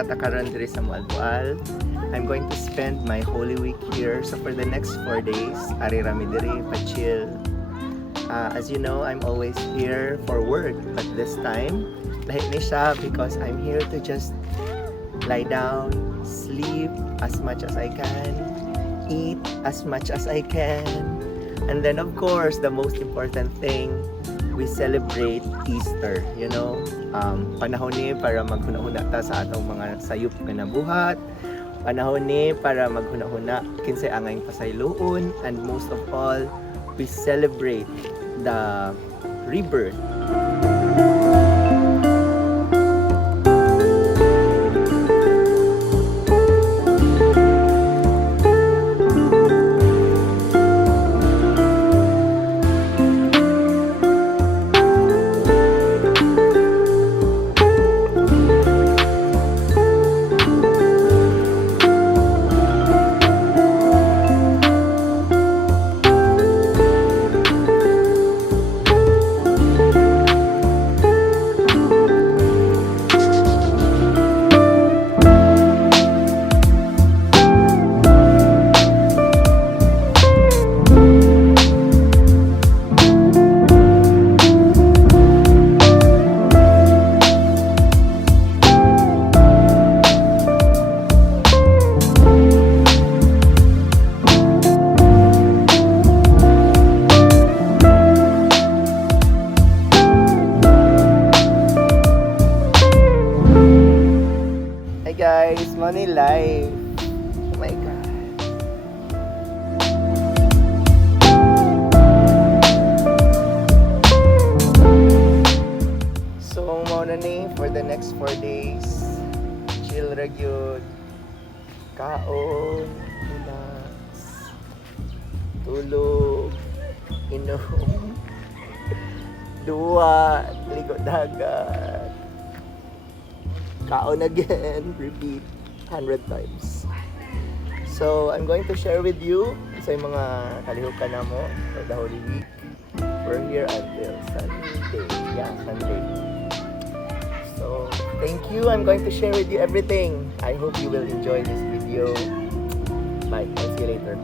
nata karon diri sa Moalboal. I'm going to spend my Holy Week here. So for the next 4 days, ari rami diri pa-chill. As you know, I'm always here for work, but this time, lahi ni siya because I'm here to just lie down, sleep as much as I can, eat as much as I can, and then of course, the most important thing, we celebrate Easter, you know. Panahon ni para maghuna-huna ta sa atong mga sayop nga nabuhat. Panahon ni para maghuna-huna kinsay angay pasayloon, and most of all, we celebrate the rebirth. Guys, money life. Oh my god. So mao na ni for the next 4 days. Chill ra gyud. Kaon, relax. Tulog, inom. Duwa, ligo dagat. Kaon again, repeat 100 times. So, I'm going to share with you sa mga kalihukan na mo for the Holy Week. We're here until Sunday. Yeah, Sunday. So, thank you. I'm going to share with you everything. I hope you will enjoy this video. Bye. I'll see you later.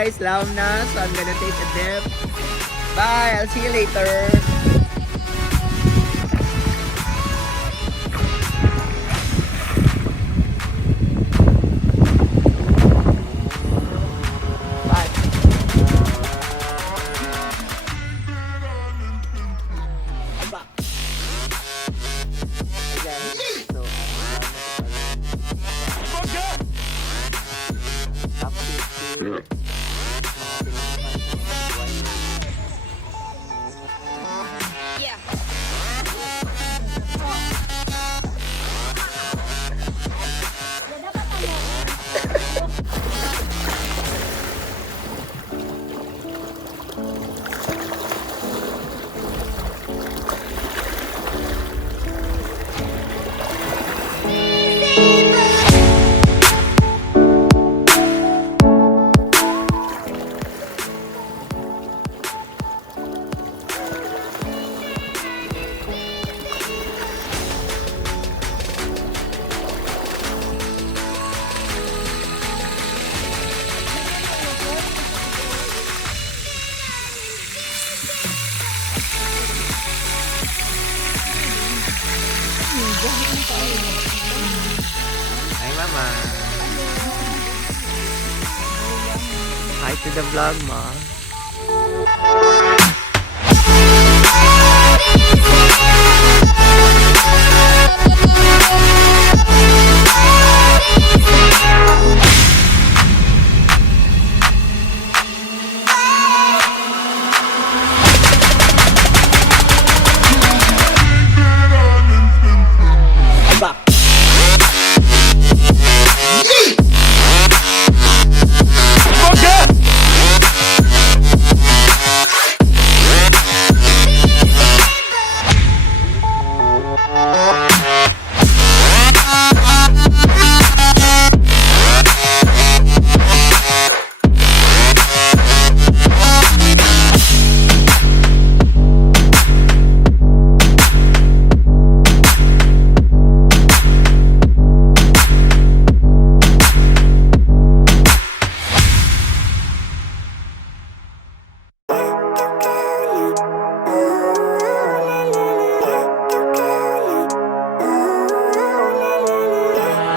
guys, laom na. So I'm gonna take a dip. Bye, I'll see you later. Hi, Mama. Hi to the vlog, Ma.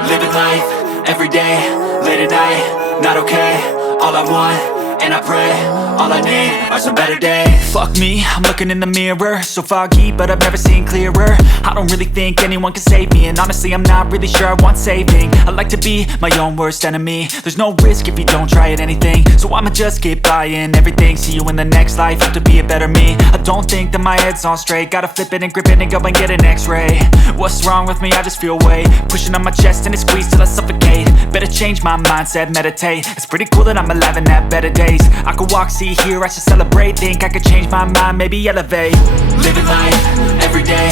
Living life, everyday, late at night, not okay. All I want, and I pray, all I need are some better days. Fuck me, I'm looking in the mirror, so foggy, but I've never seen clearer. I don't really think anyone can save me, and honestly I'm not really sure I want saving. I like to be my own worst enemy. There's no risk if you don't try at anything, so I'ma just keep buying everything. See you in the next life, have to be a better me. I don't think that my head's on straight, gotta flip it and grip it and go and get an x-ray. What's wrong with me? I just feel weight pushing on my chest and it squeezes till I suffocate. Better change my mindset, meditate. It's pretty cool that I'm alive and have better days. I could walk, see, hear, I should celebrate. Think I could change my mind, maybe elevate. Living life, everyday,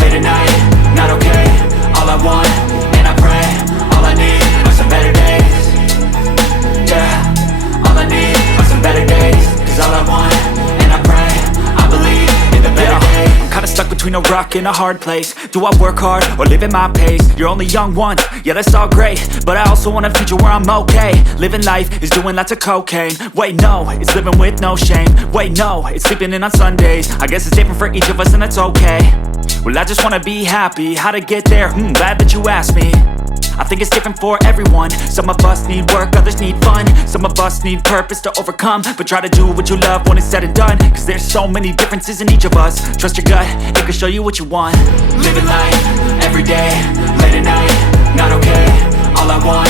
late at night, not okay. All I want, and I pray, all I need are some better days. Yeah, all I need are some better days. Cause all I want, and I pray, I believe in the better days. I'm kinda stuck between a rock and a hard place. Do I work hard or live at my pace? You're only young once, yeah that's all great, but I also want a future where I'm okay. Living life is doing lots of cocaine. Wait no, it's living with no shame. Wait no, it's sleeping in on Sundays. I guess it's different for each of us and that's okay. Well I just wanna be happy, how to get there? Glad that you asked me. I think it's different for everyone. Some of us need work, others need fun. Some of us need purpose to overcome. But try to do what you love when it's said and done. Cause there's so many differences in each of us. Trust your gut, it can show you what you want. Living life, everyday, late at night, not okay. All I want,